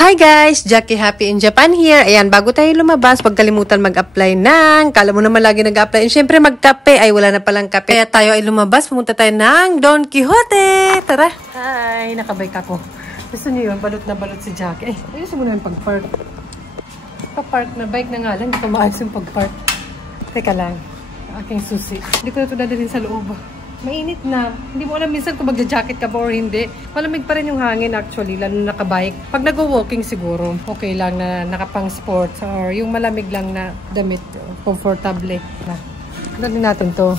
Hi guys! Jackie Happy in Japan here. Ayan, bago tayo lumabas, huwag kalimutan mag-apply ng, kala mo naman lagi nag-apply. And syempre magkape, ay wala na palang kape. Kaya tayo ay lumabas, pumunta tayo ng Don Quijote. Tara! Hi! Nakabike ako. Gusto niyo yun? Balot na balot si Jackie. Ay, ayusin mo na yung pag-park. Pa-park na, bike na nga lang. Hindi ko maayos yung pag-park. Teka lang. Aking susi. Hindi ko na ito dadalhin sa loob. Mainit na. Hindi mo alam minsan kung magja-jacket ka ba or hindi. Malamig pa rin yung hangin actually, lalo na nakabike. Pag nag-walking siguro, okay lang na nakapang sports or yung malamig lang na damit, comfortable. Gawin natin to.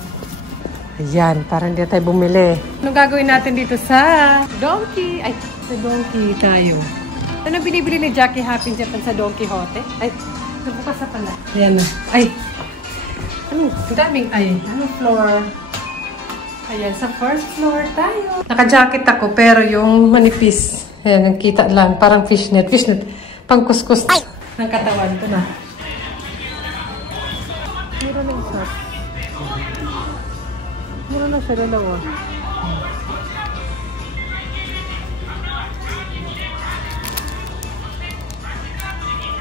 Ayan, para hindi tayo bumili. Anong gagawin natin dito sa Donkey? Ay, sa Donkey tayo. Ano binibili ni Jackie Happy Japan sa Don Quijote? Ay, nabukas na pala. Ayan na. Ay, anong daming ay? Anong floor? Ayan, sa first floor tayo. Naka-jacket ako, pero yung manipis. Ayan, ang kita lang. Parang fishnet. Fishnet. Pangkuskus ng katawan ko na. Mura na isa. Mura na siya, dalawa.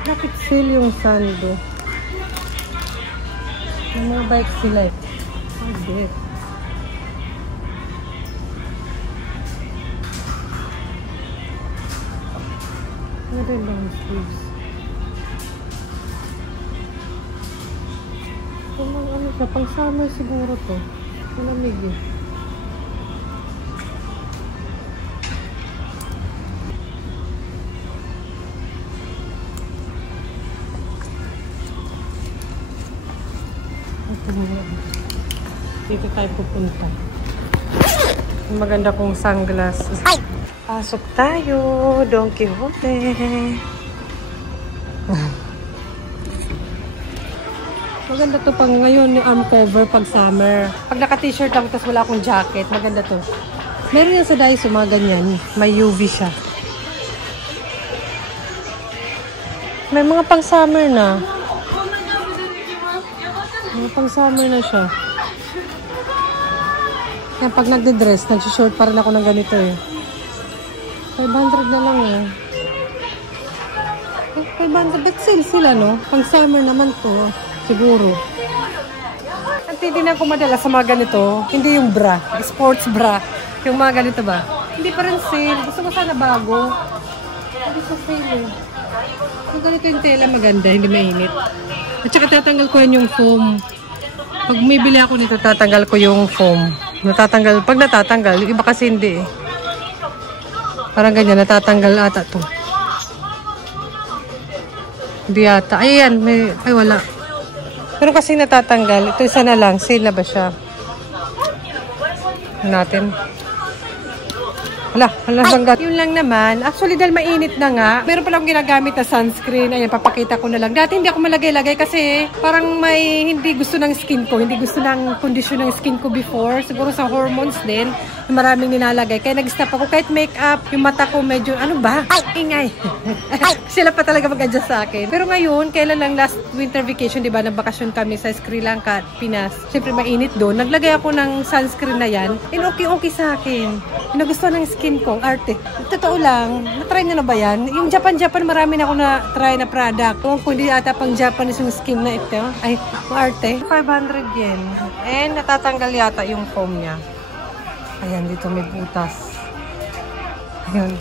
Bakit sale yung sando? Yung mga bike sila eh. Oh, dear. Ano rin long sleeves? Ano siya? Pang summer siguro to. Malamig eh. Dito tayo pupunta. Maganda kong sunglasses. Pasok tayo, Don Quijote. Maganda to pang ngayon yung arm cover pag summer. Pag naka-t-shirt lang tapos wala akong jacket, maganda to. Meron yan sa Daiso, mga ganyan. May UV siya. May mga pang summer na. Mga pang summer na siya. Yan, pag nagde-dress, nag-short pa rin ako ng ganito eh. 500 na lang eh. 500, but sale sila no? Pang summer naman to, siguro. Ang titignan ko madalas sa mga ganito, hindi yung bra, sports bra. Yung mga ganito ba? Hindi pa rin sale. Gusto ko sana bago. Hindi sa sale eh. Yung ganito yung tela maganda, hindi mainit. At saka tatanggal ko yan yung foam. Pag may bili ako nito, tatanggal ko yung foam. Natatanggal. Pag natatanggal, yung iba kasi hindi eh. Parang ganyan, natatanggal ata to. Hindi ata. Ayan, may, ay wala. Pero kasi natatanggal. Ito isa na lang. Sale na ba siya? Natin. Wala hanggat. Yun lang naman. Actually, dahil mainit na nga, meron pala akong ginagamit na sunscreen. Ayan, papakita ko na lang. Dati hindi ako malagay-lagay kasi parang may hindi gusto ng skin ko. Hindi gusto ng kondisyon ng skin ko before. Siguro sa hormones din. Maraming nilalagay. Kaya nag-stop ako. Kahit makeup, yung mata ko medyo, ano ba? Ingay. Sila pa talaga mag-adjust sa akin. Pero ngayon, kailan lang last winter vacation, di ba? Nagbakasyon kami sa Sri Lanka, Pinas. Siyempre mainit doon. Naglagay ako ng sunscreen na yan. And okay sa akin. Nagustuhan ng skin ko, arte. Totoo lang, na-try na ba yan? Yung Japan, marami na ako na-try na product. Kung hindi ata pang Japanese yung skin na ito. Ay, arte. 500 yen. And natatanggal yata yung foam niya. Ayan, dito may butas. Ayan.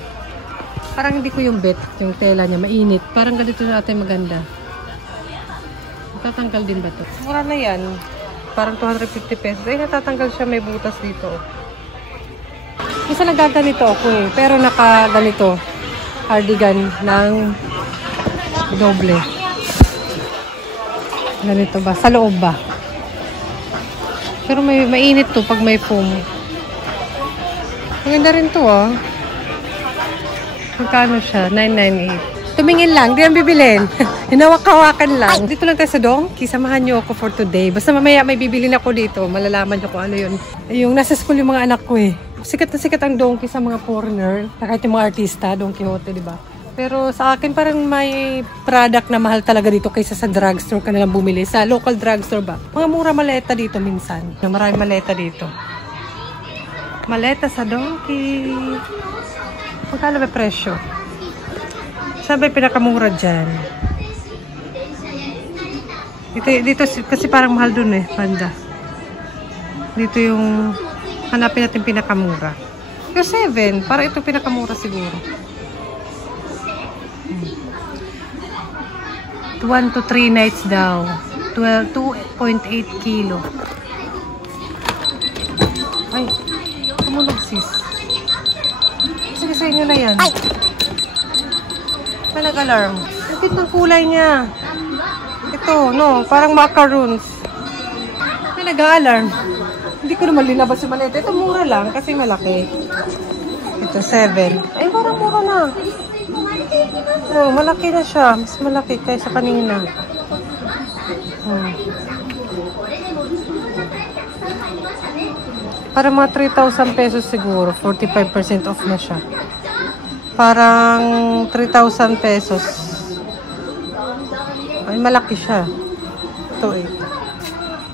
Parang hindi ko yung bet, yung tela niya, mainit. Parang ganito natin maganda. Natatanggal din ba ito? Mura na yan. Parang 250 pesos. Ay, natatanggal siya, may butas dito. Isa nagaganito ako eh. Pero naka-ganito. Cardigan ng doble. Ganito ba? Sa loob ba? Pero may mainit to pag may foam. Maganda rin to ah. Magkano siya? 998. Tumingin lang, di ang bibilin. Hinawak-hawakan lang. Dito lang tayo sa Donkey. Samahan niyo ako for today. Basta mamaya may bibilin ako dito. Malalaman niyo kung ano yun. Yung nasa school yung mga anak ko eh. Sikat na sikat ang Donkey sa mga foreigner. Kahit yung mga artista, Don Quijote, di ba? Pero sa akin parang may product na mahal talaga dito kaysa sa drugstore ka nalang bumili. Sa local drugstore ba? Mga mura maleta dito minsan. Maraming maleta dito. Maleta sa Donkey. Magkano ba presyo? Saan ba yung pinakamura dyan? Dito kasi parang mahal dun eh, Panda. Dito yung hanapin natin pinakamura. Yung 7, para ito pinakamura siguro. 1 to 3 nights daw. 2.8 kilo. Ay, tumulog sis. Sige sa inyo na yan. May nag-alarm. Ang cute ng kulay niya. Ito, no, parang macaroons. May nag-alarm. Hindi ko naman linabas yung maleta. Ito mura lang kasi malaki. Ito, 7. Ay, parang mura na. Oh, malaki na siya. Mas malaki kaysa kanina. Para mga 3,000 pesos siguro. 45% off na siya. Parang 3,000 pesos. Ay, malaki siya. Ito eh.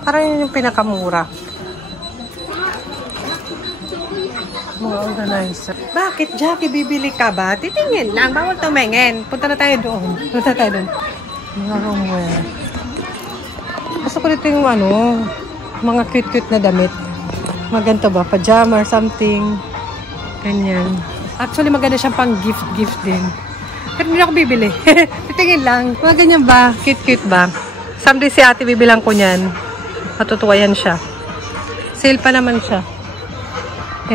Parang yun yung pinakamura. Mga organizer. Bakit, Jackie? Bibili ka ba? Titingin lang. Bawal tumingin. Punta na tayo doon. Punta tayo doon. Mga roomwear. Gusto ko dito yung mga cute-cute na damit. Maganda ba? Pajama or something. Ganyan. Actually, maganda siyang pang gift din. Pero hindi ako bibili. Titingin lang. Mga ganyan ba? Cute-cute ba? Someday si ate bibilang ko niyan. Matutuwa yan siya. Sale pa naman siya.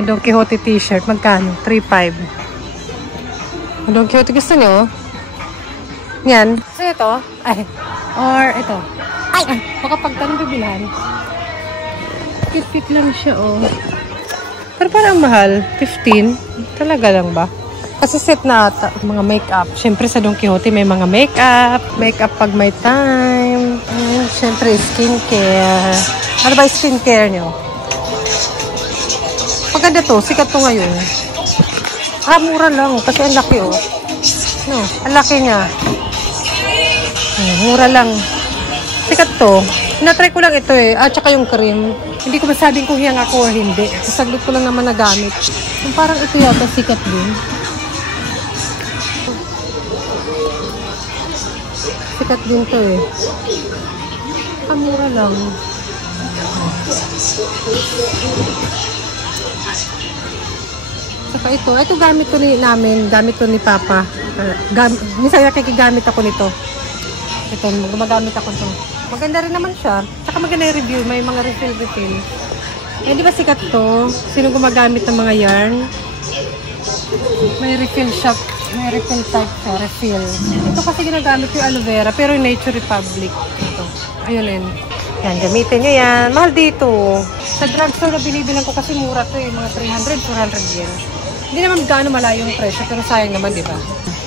Yung Don Quixote t-shirt. Magkano? 3.5. Yung Don Quixote gusto niyo? Yan. So ito. Ay. Or ito. Ay. Baka pagtanong bibilhan. Cute-cute lang siya, oh. Pero parang mahal. 15. Talaga lang ba? Kasi set na ata. Mga makeup. Siyempre sa Don Quixote may mga makeup. Makeup pag may time. And siyempre skincare. Ano ba yung skincare niyo? Maganda to. Sikat to ngayon. Mura lang. Kasi ang laki, oh. No, ang laki niya. Mura lang. Sikat to. Na-try ko lang ito eh. At saka yung cream. Hindi ko masabing kung hiyang ako o hindi. Saglit ko lang naman nagamit. Yung parang ito yata sikat din. Sikat din to eh. Mura lang. Saka ito. Ito gamit to namin. Gamit to ni Papa. Minsan nakikigamit ako nito. Ito. Gumagamit ako to. Maganda rin naman siya. Saka maganda yung review. May mga refill. Eh, di ba sikat to? Sino gumagamit ng mga yarn? May refill shop. May refill type siya. Refill. Ito kasi ginagamit yung aloe vera. Pero yung Nature Republic. Ito. Ayun yun. Yan, gamitin nyo yan. Mahal dito. Sa drugstore na binibilang ko kasi mura to eh. Mga 300, 400 yen. Hindi naman gaano malayo yung presyo. Pero sayang naman, di ba?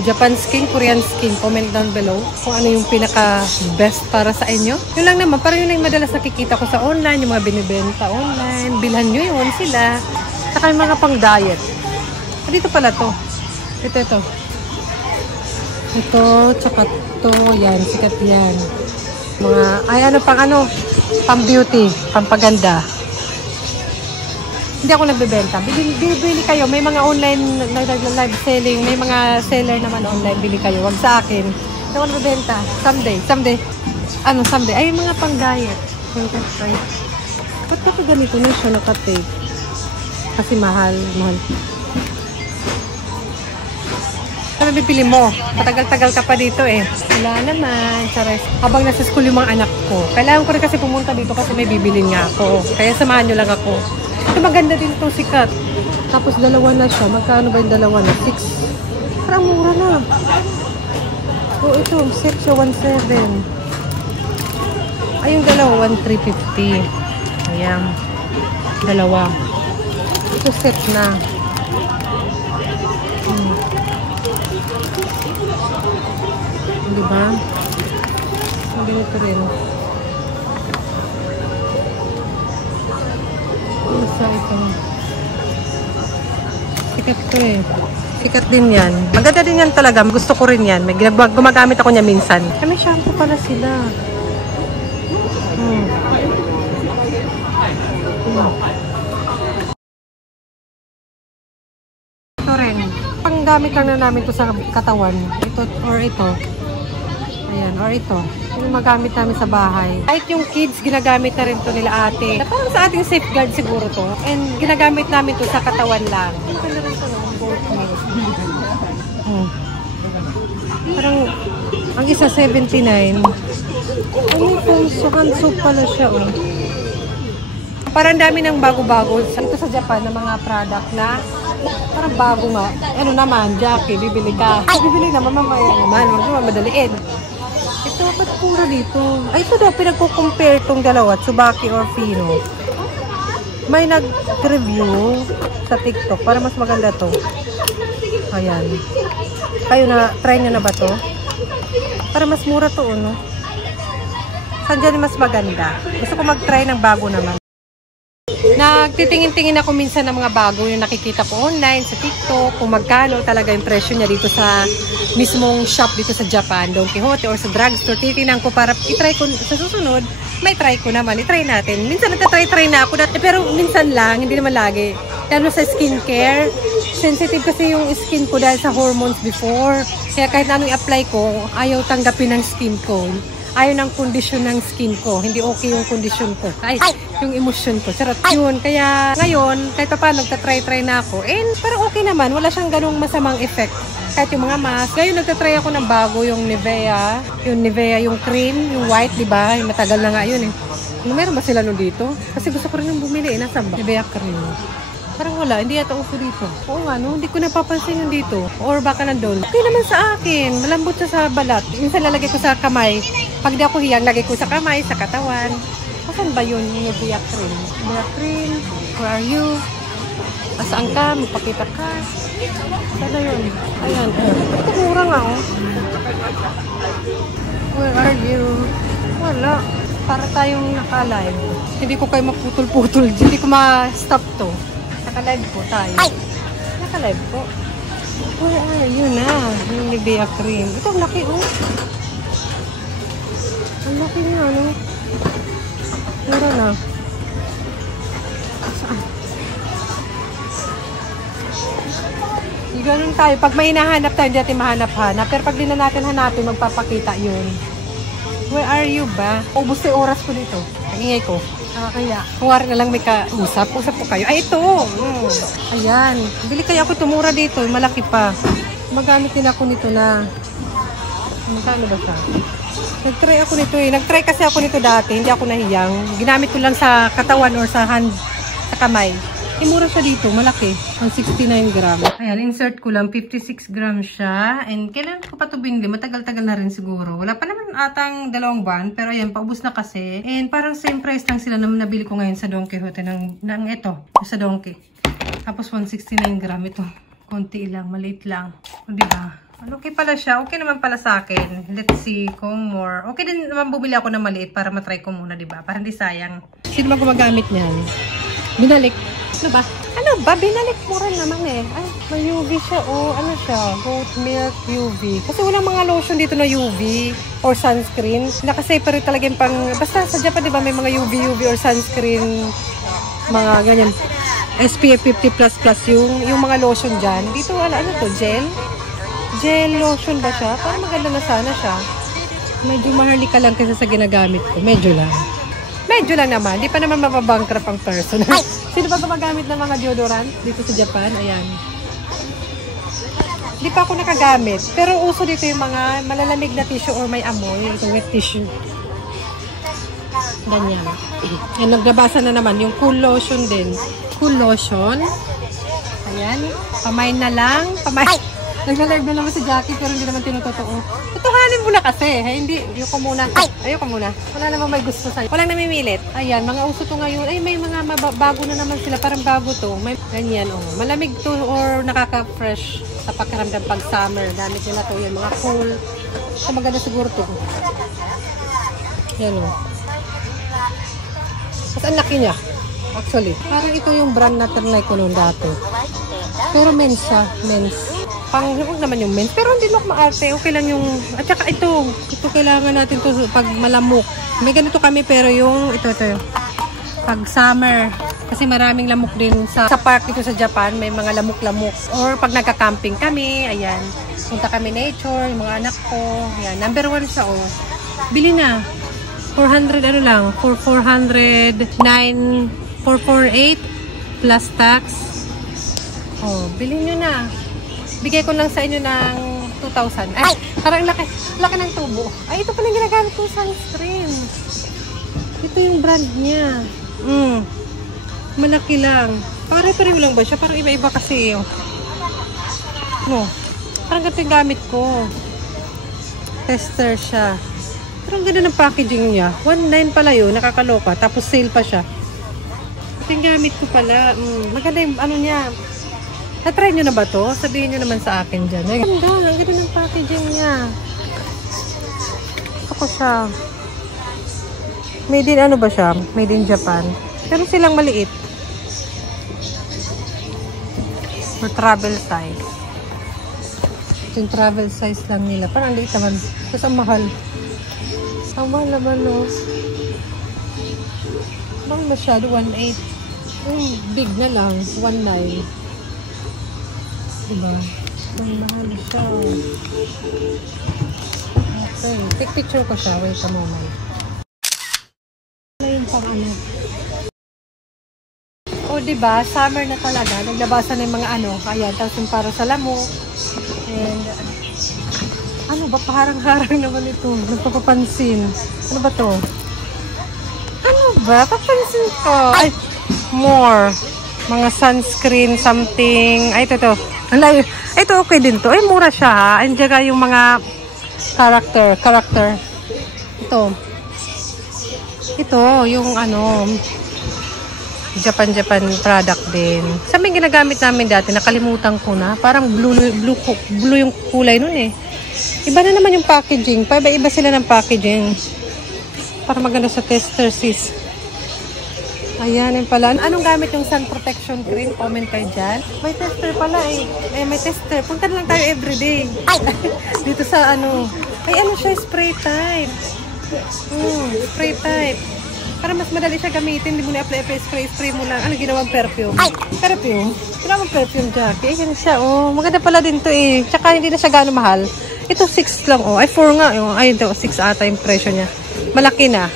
Japan skin, Korean skin. Comment down below kung ano yung pinaka-best para sa inyo. Yun lang naman. Parang yun yung madalas nakikita ko sa online. Yung mga binibenta online. Bilhan nyo yun sila. Saka yung mga pang-diet. Dito pala to. Ito. Ito, tsaka to. Yan, sikat yan. Mga, pang-beauty, pang-paganda. Hindi ako nagbebenta. Bili kayo. May mga online live selling. May mga seller naman online. Bili kayo. Wag sa akin. Hindi ako nagbebenta. Someday. Someday? Ay, mga pang-diet. Ba't kasi ganito na siya nakatape? Kasi mahal. Ano bibili mo? Matagal-tagal ka pa dito eh. Wala naman. Chares. Habang nasa school yung mga anak ko. Kailangan ko rin kasi pumunta dito kasi may bibilin nga ako. Kaya samahan nyo lang ako. Ito maganda din itong sikat. Tapos dalawa na siya. Magkano ba yung dalawa na? 6. Parang mura na. Oh, ito. Set siya 1.7. Ay, yung dalawa 1.350. Ayan. Dalawa. Ito set na. Diba? Ganito rin. Isa ito. Sikat ko eh. Sikat din yan. Maganda din yan talaga. Gusto ko rin yan. Gumagamit ako niya minsan. May shampoo pala sila. Ito rin. Magagamit lang na namin to sa katawan. Ito or ito. Ayan, or ito. Yung magamit namin sa bahay. Kahit yung kids, ginagamit na rin to nila ate. Parang sa ating safeguard siguro to. And ginagamit namin to sa katawan lang. Ano rin to, parang, ang isa 79. Ano yung hand soap pala siya, oh. Parang dami ng bago-bago. Ito sa Japan na mga product na parang bago nga. Ano naman, Jackie, bibili ka. Bibili naman, mamaya naman. Huwag naman madaliin. Ito, ba't puro dito? Ay, ito daw, pinagko-compare tong dalawa, Tsubaki or Fino. May nag-review sa TikTok para mas maganda to. Ayan. Kayo na, try nyo na ba to? Para mas mura to, no? Saan dyan mas maganda? Gusto ko mag-try ng bago naman. Nagtitingin-tingin ako minsan ng mga bago yung nakikita ko online, sa TikTok, kung magkano talaga yung presyo niya dito sa mismong shop dito sa Japan, Don Quijote or sa drugstore. Titingnan ko para i-try ko sa susunod, may try ko naman, i-try natin. Minsan nagtatry-try na ako, pero minsan lang, hindi naman lagi. Lalo sa skincare, sensitive kasi yung skin ko dahil sa hormones before. Kaya kahit anong i-apply ko, ayaw tanggapin ng skin ko. Ayaw ng kondisyon ng skin ko. Hindi okay yung kondisyon ko. Ay, yung emosyon ko. Sarap yun. Kaya ngayon, kahit pa paano, nagtatry-try na ako. And parang okay naman. Wala siyang ganung masamang effect. Kahit yung mga mask. Ngayon, nagtatry ako ng bago yung Nivea. Yung Nivea, yung cream, yung white, diba? Yung matagal na nga yun eh. Meron ba sila nun dito? Kasi gusto ko rin yung bumili. Nasaan ba? Nivea cream. Parang wala, hindi yata uso dito. Oo nga, no? Hindi ko napapansin yung dito. Or baka nandun. Okay naman sa akin. Malambot siya sa balat. Minsan lalagay ko sa kamay. Pag di ako hiyang, lagay ko sa kamay, sa katawan. Saan ba yun? Yung Nivea cream. Nivea cream. Where are you? Asaan ka? Magpakita ka. Saan na yun? Ayan. Ito mura nga, oh. Where are you? Wala. Para tayong nakalive. Hindi ko kayo maputol-putol. Hindi ko ma-stop to. Naka-live po tayo. Naka-live po. Where are you na? Yung Nivea cream. Ito, ang laki, oh. Ang laki niya, ano? Mura na. Saan? Ganun tayo. Pag may hinahanap tayo, hindi natin mahanap-hanap. Pero pag di na natin hanapin, magpapakita yun. Where are you ba? Ubus na oras ko dito. Ang ingay ko. Kaya, kuwari na lang may kausap. Usap po kayo. Ay, ito! Ayan. Bili kaya ako tumura dito. Malaki pa. Magamit din ako nito na. Magkano ba siya? Nag-try ako nito eh. Nag-try kasi ako nito dati. Hindi ako nahiyang. Ginamit ko lang sa katawan or sa hand, sa kamay. Mura siya dito. Malaki. 169 gram. Ayan, insert ko lang. 56 gram siya. And kailan ko pa ito binili? Matagal-tagal na rin siguro. Wala pa naman atang 2 buwan. Pero ayan, paubos na kasi. And parang same price lang sila na nabili ko ngayon sa Don Quijote ng ito. Sa Donkey. Tapos 169 gram ito. Konti lang. Maliit lang. O diba? Okay pala siya. Okay naman pala sa akin. Let's see kung more. Okay din naman bumili ako ng maliit para matry ko muna, diba? Para hindi sayang. Sino ba gumagamit niyan? Binalik. Ano ba? Ano ba? Binalik mo rin naman eh. Ay, may UV siya. Oh, ano siya? Goat milk UV. Kasi walang mga lotion dito na UV or sunscreen. Nakaseparate talaga yung pang... Basta sa Japan, diba, may mga UV or sunscreen. Mga ganyan. SPF 50++ yung mga lotion dyan. Dito, ano to? Gel? Gel lotion ba siya? Parang maganda na sana siya. Medyo mahalika lang kasi sa ginagamit ko. Medyo lang. Medyo lang naman. Di pa naman mababankrupt ang person. Sino ba gumagamit ng mga deodorant dito sa Japan? Ayan. Di pa ako nakagamit. Pero uso dito yung mga malalamig na tissue or may amoy. Ito wet tissue. Ganyan. Yan, nagbabasa na naman. Yung cool lotion din. Cool lotion. Ayan. Pamay na lang. Pamay. Nagla-live na naman si Jackie pero hindi naman tinutotoo. Tutuhanin mo na kasi. Hey, hindi. Ayoko muna. Ayoko muna. Wala namang may gusto sa'yo. Walang namimilit. Ayan, mga uso to ngayon. Ay, may mga bago na naman sila. Parang bago to. May ganyan, oh. Malamig to or nakaka-fresh sa pakiramdam pag summer. Gamit nila to. Yan, mga cool. So, maganda siguro to. Yan, oh. Mas ang laki niya. Actually. Parang ito yung brand na ternay ko noon dati. Pero men's siya. Men's. Huwag naman yung men's. Pero hindi mo maarte. Okay lang yung... At saka ito. Ito kailangan natin to pag malamok. May ganito kami pero yung... Ito. Pag summer. Kasi maraming lamok din sa park dito sa Japan. May mga lamok-lamok. Or pag nagka-camping kami, ayan. Punta kami nature, yung mga anak ko. Ayan, number 1 siya, oh. Bili na. 400, ano lang. 448 plus tax. Oh, bilhin nyo na. Bigay ko lang sa inyo ng 2,000. Ay, parang laki ng tubo. Ay, ito pala yung ginagamit ko sunscreen. Ito yung brand niya. Malaki lang. Pare-pareho lang ba siya? Parang iba-iba kasi. No. Parang ganito yung gamit ko. Tester siya. Pero ang ganda ng packaging niya. 1.9 pala yun. Nakakaloka. Tapos sale pa siya. Ito yung gamit ko pala. Maganda yung ano niya. Na-try nyo na ba to? Sabihin nyo naman sa akin dyan. Ay, ganda. Ang ganda ng packaging niya. Gusto ko siya. Made in ano ba siya? Made in Japan. Pero silang maliit. For travel size. Yung travel size lang nila. Parang liit naman. Tapos ang mahal. Ang mahal naman, no? Mahal masyado. 1.8. Yung big na lang. 1.9. Diba? Mahal siya. Okay. Take picture ko siya. Wait a moment. Yung pang ano. O, diba? Summer na talaga. Naglabasan na yung mga ano. Ayan. Tapos yung para sa lamok. And, ano ba? Parang-harang naman ito. Nagpapapansin. Ano ba to? Ano ba? Papansin ko. Ay, more. Mga sunscreen, something. Ay, ito. Ang layo. Ito, okay din to. Ay, mura siya, ha? And saka yung mga character. Ito, yung ano, Japan product din. Sa may ginagamit namin dati, nakalimutan ko na. Parang blue yung kulay nun eh. Iba na naman yung packaging. Iba sila ng packaging. Para maganda sa tester, sis. Ayan, yun pala. Anong gamit yung sun protection cream? Comment kayo dyan. May tester pala eh. May tester. Punta na lang tayo everyday. Dito sa ano. Ay, ano siya? Spray type. Spray type. Para mas madali siya gamitin. Hindi mo na-apply spray mo lang. Ano, ginawang perfume? Perfume? Ginawang perfume, Jackie. Ay, ganun siya. Oh, maganda pala din to eh. Tsaka hindi na siya gano'ng mahal. Ito 6 lang. Oh, ay 4 nga. Ay, ito 6 ata yung presyo niya. Malaki na.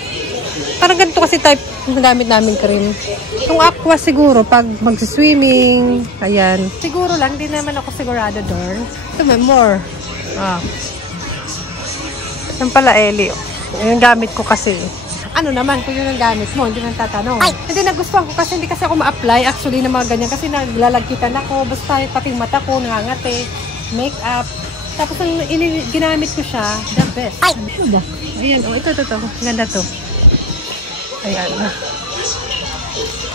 Parang ganito kasi type ng gamit namin cream. Yung aqua siguro, pag mag-swimming, ayan. Siguro lang, hindi naman ako sigurado doon. Ito may more. Yan pala, Eli. Yung gamit ko kasi. Ano naman, kung yun ang gamit mo, hindi nang tatanong. Hindi nagustuhan ko kasi hindi kasi ako ma-apply actually ng mga ganyan. Kasi naglalagkitan ako, basta pati mata ko, nangangate, make-up. Tapos ang ginamit ko siya, the best. Ayan, oh, ito. Ganda to.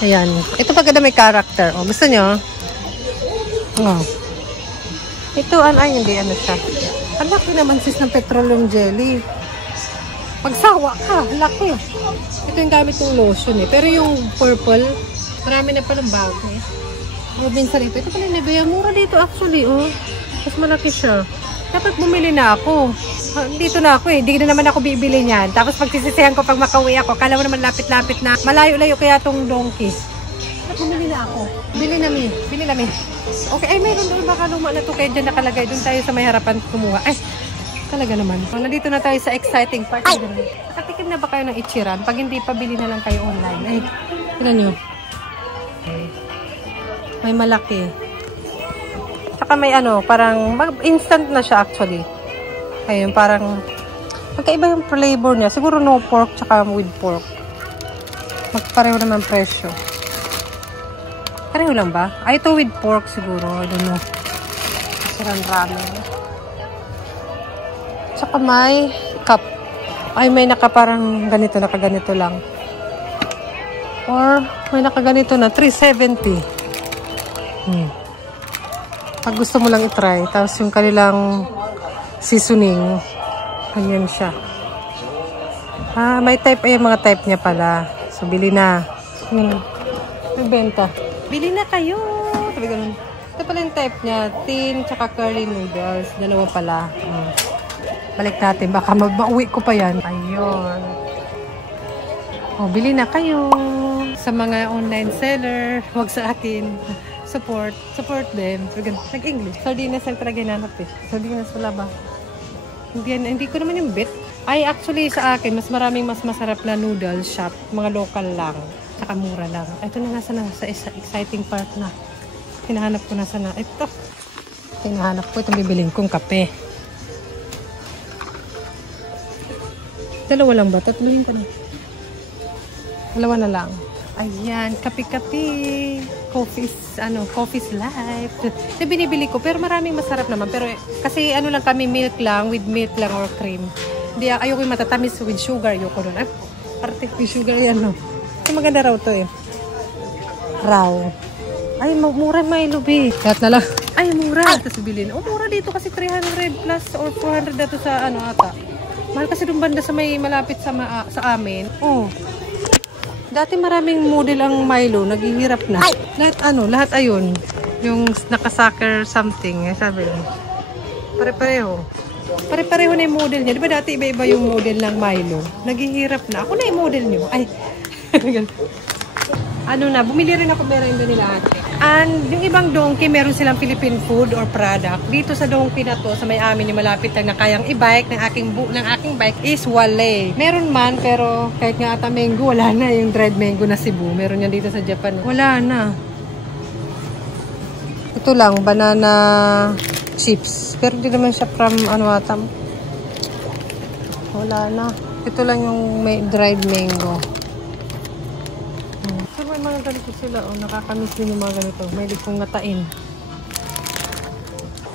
Ayan. Ito pagkada may character. Oh, gusto nyo? Oh. Ito, hindi, ano siya. Ang laki naman sis ng petroleum jelly. Magsawa ka, laki. Ito yung gamit ng lotion eh. Pero yung purple, marami na palang bago eh. Robinson ito. Ito pala yung Nivea. Mura dito actually, oh. Mas malaki siya. Dapat bumili na ako. Dito na ako eh. Hindi na naman ako bibili niyan. Tapos pagsisisihan ko pag makauwi ako, kala mo naman lapit-lapit na. Malayo-layo kaya tong donkey. Dapat bumili na ako. Bili namin. Okay, ay mayroon doon. Baka luma na to. Kaya dyan nakalagay. Doon tayo sa may harapan kumuha. Ay, talaga naman. Nandito na tayo sa exciting part. Nakatikim na ba kayo ng Ichiran? Pag hindi pa, bili na lang kayo online. Ay, tignan nyo. Okay. May malaki. Saka may ano, parang instant na siya actually. Ayun, parang magkaiba yung flavor niya. Siguro no pork tsaka with pork. Magpareho naman presyo. Pareho lang ba? Ay, ito with pork siguro. I don't know. Sarang ramen. Tsaka may cup. Ay, may parang ganito, nakaganito lang. Or may nakaganito na, 370. Pag gusto mo lang itry. Tapos yung kanilang seasoning. Ganyan siya. May type. Ay, mga type niya pala. So, bili na. Nagbenta. Bili na kayo. Sabi ganun. Ito pala yung type niya. Thin, tsaka curly noodles. Dalawa pala. Balik natin. Baka mauwi ko pa yan. Ayun. O, bili na kayo. Sa mga online seller, wag sa akin. Support them. Nag-English. Sardinas ang talaga hinanap eh. Sardinas wala ba? Hindi ko naman yung bet. Ay, actually sa akin, mas maraming mas masarap na noodle shop. Mga local lang. Saka mura lang. Ito na nasa sa exciting part na. Hinahanap ko nasa na. Ito. Hinahanap ko itong bibiling kong kape. Dalawa lang ba? Tatluhin ko na. Dalawa na lang. Ayan, kape-kape. Coffee's life. Ito binibili ko, pero maraming masarap naman. Pero kasi lang kami, milk lang, with milk lang or cream. Hindi, ayoko yung matatamis with sugar. Ayoko nun. Parte with sugar yan, no? Kasi maganda raw to eh. Raw. Ay, mura Milo, be. Lahat na lang. Ay, mura. Tapos bilhin. Mura dito kasi 300 plus or 400 na to sa ata. Mahal kasi dun banda sa may malapit sa amin. Dati maraming model ang Milo, naghihirap na. Lahat ayun. Yung naka-sucker something, sabi niya. Pare-pareho. Pare-pareho na yung model niya. Di ba dati iba-iba yung model ng Milo? Naghihirap na. Ako na yung model niyo. Ay. Bumili rin ako meron doon nila ate. And yung ibang donkey, meron silang Philippine food or product. Dito sa donkey na to, sa may amin, yung malapit lang na kayang i-bike ng aking bike is wale. Meron man, pero kahit nga ata mango, wala na yung dried mango na Cebu. Meron yan dito sa Japan. Wala na. Ito lang, banana chips. Pero hindi naman siya from atam. Wala na. Ito lang yung may dried mango. May mga ganito sila, nakakamiss din yung mga ganito. May kong ngatain.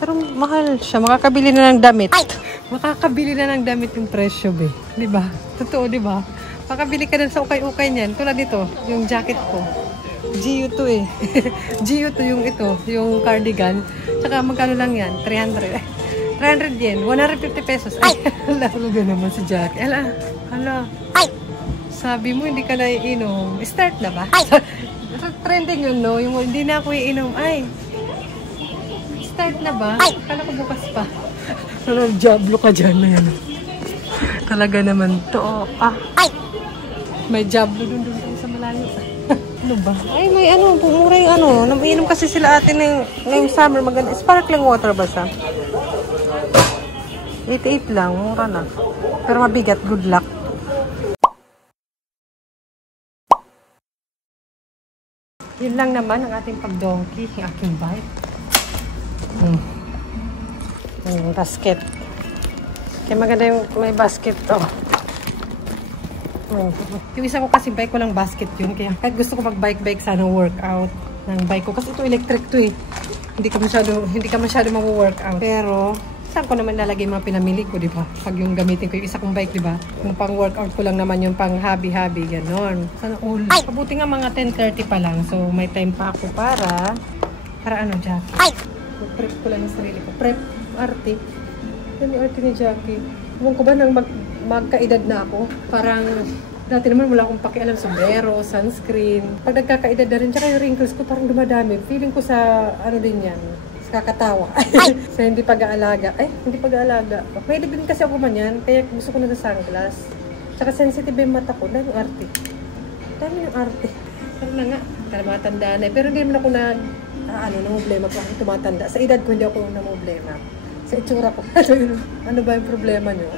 Pero mahal siya. Makakabili na ng damit. Makakabili na ng damit yung presyo, be. Diba? Totoo, diba? Makakabili ka na sa ukay-ukay niyan. Tulad dito, yung jacket ko. GU2 eh. GU2 yung ito, yung cardigan. Tsaka magkano lang yan? 300. 300 yen. 150 pesos. Ay, talaga naman si jacket. Hala. Sabi mo, hindi ka na iinom. Start na ba? Trending yun, no? Yung hindi na ako iinom. Ay, start na ba? Kala ko bukas pa. Jablo ka dyan na yan. Talaga naman to. May jablo dun sa malayo. Ano ba? Ay, may pumura yung Namiinom kasi sila atin ngayong summer. Maganda. Sparkling water ba siya? 88 lang. Mura na. Pero mabigat. Good luck. Yun lang naman ang ating pag-donkey, yung aking bike. Yung basket. Kaya maganda yung may basket to. Yung isa ko kasi bike, walang basket yun. Kaya kahit gusto ko mag-bike sana workout ng bike ko. Kasi ito electric to eh. Hindi ka masyado mag-workout. Pero saan ko naman nalagay mga pinamili ko, di ba? Pag yung gamitin ko yung isa kong bike, di ba? Yung pang-workout ko lang naman yung pang-hobby-hobby, ganon. Sana all. Pabuti nga mga 10:30 pa lang. So, may time pa ako para Jackie? Prep ko lang yung sarili ko. Prep, arte. Yan yung arte ni Jackie. Huwag ko ba nang magkaedad na ako? Parang, dati naman wala akong pakialam, sombrero, sunscreen. Pag nagkakaedad na rin, tsaka yung wrinkles ko parang dumadami. Feeling ko sa, din yan, kakatawa. So, hindi pag-aalaga. Hindi pag-aalaga. May din kasi ako man yan. Kaya gusto ko na sa sunglass. Tsaka sensitive yung mata ko. Dahil yung arte. Dami ng arte. Pero na nga. Matanda na. Pero hindi naman ako namumblema ko. Tumatanda. Sa edad ko hindi ako namumblema. Sa itsura ko. Ano ba yung problema nyo?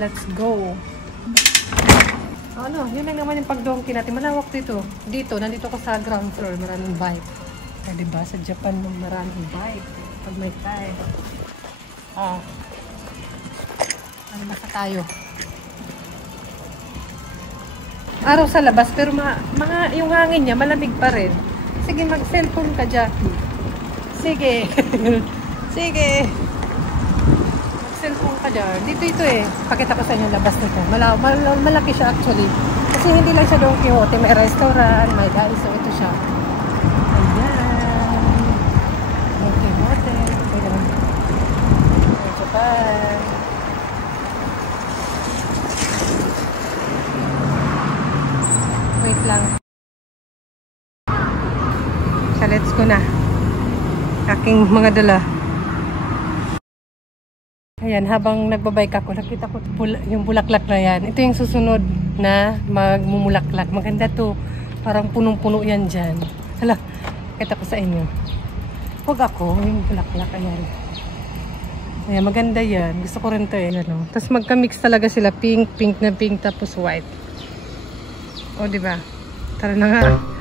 Let's go. Yun lang naman yung pag-donkey natin. Malawak dito. Nandito ko sa ground floor. Maraming bike. Diba? Sa Japan, maraming bike. Pag may time. Basta tayo. Araw sa labas, pero yung hangin niya, malamig pa rin. Sige, mag-cellphone ka, Jackie. Sige. Sige. Mag-cellphone ka dyan. Dito ito eh. Pakita ko sa inyo yung labas nito. Malaki siya actually. Kasi hindi lang siya Don Quixote. May restaurant, may guys. So, ito siya. Wait lang. So, let's go na. Aking mga dala. Ayan, habang nagbabike ako, nakita ko yung bulaklak na yan. Ito yung susunod na magmumulaklak. Maganda to. Parang punong-puno yan dyan. Hala, kita ko sa inyo. Huwag ako, yung bulaklak, ayan. Ayan, maganda yan. Gusto ko rin to eh. Ano. Tapos magka-mix talaga sila. Pink, pink na pink, tapos white. O, diba? Tara na nga.